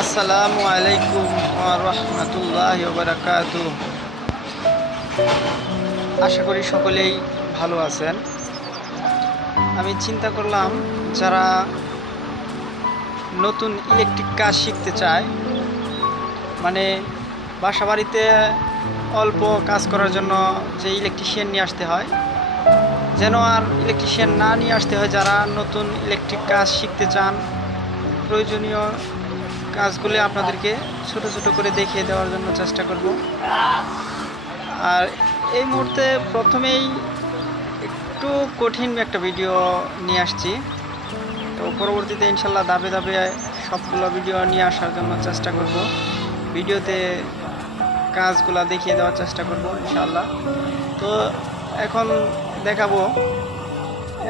আসসালামু আলাইকুম ওয়া রাহমাতুল্লাহি ওয়া বারাকাতুহু। আশা করি সকলেই ভালো আছেন। আমি চিন্তা করলাম, যারা নতুন ইলেকট্রিক কাজ শিখতে চায়, মানে বাসাবাড়িতে অল্প কাজ করার জন্য যে ইলেকট্রিশিয়ান নিয়ে আসতে হয়, যেন আর ইলেকট্রিশিয়ান না নিয়ে আসতে হয়। যারা নতুন ইলেকট্রিক কাজ শিখতে চান, প্রয়োজনীয় কাজগুলি আপনাদেরকে ছোট ছোট করে দেখিয়ে দেওয়ার জন্য চেষ্টা করব। আর এই মুহূর্তে প্রথমেই একটু কঠিন একটা ভিডিও নিয়ে আসছি, তো পরবর্তীতে ইনশাল্লাহ ধাপে ধাপে সবগুলো ভিডিও নিয়ে আসার জন্য চেষ্টা করব। ভিডিওতে কাজগুলো দেখিয়ে দেওয়ার চেষ্টা করব ইনশাল্লাহ। তো এখন দেখাবো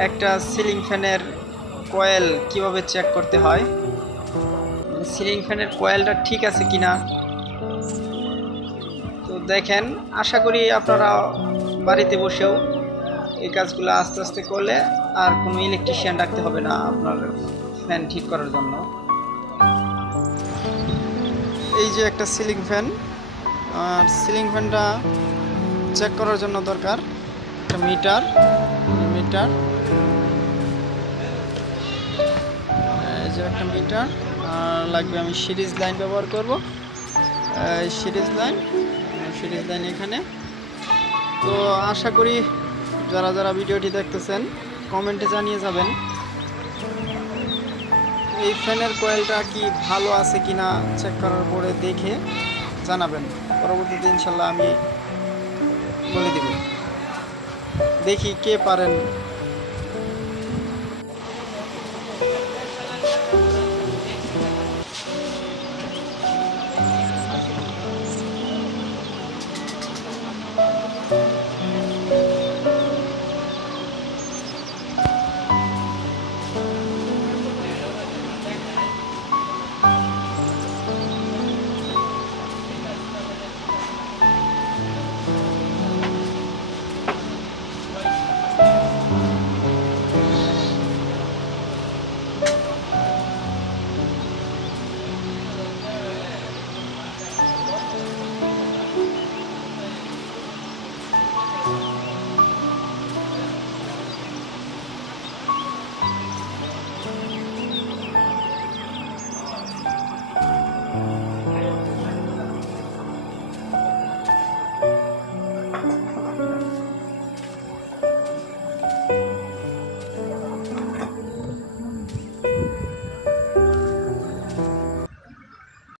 একটা সিলিং ফ্যানের কয়েল কিভাবে চেক করতে হয়, সিলিং ফ্যানের কয়েলটা ঠিক আছে কিনা। তো দেখেন, আশা করি আপনারা বাড়িতে বসেও এই কাজগুলো আস্তে আস্তে করলে আর কোনো ইলেকট্রিশিয়ান ডাকতে হবে না আপনার ফ্যান ঠিক করার জন্য। এই যে একটা সিলিং ফ্যান, আর সিলিং ফ্যানটা চেক করার জন্য দরকার একটা মিটার। এই যে একটা মিটার, আর লাগবে আমি সিরিজ লাইন ব্যবহার করব। সিরিজ লাইন এখানে। তো আশা করি যারা যারা ভিডিওটি দেখতেছেন কমেন্টে জানিয়ে যাবেন এই ফ্যানের কয়েলটা কি ভালো আছে কিনা, চেক করার পরে দেখে জানাবেন। পরবর্তীতে ইনশাল্লাহ আমি বলে দেব। দেখি কে পারেন।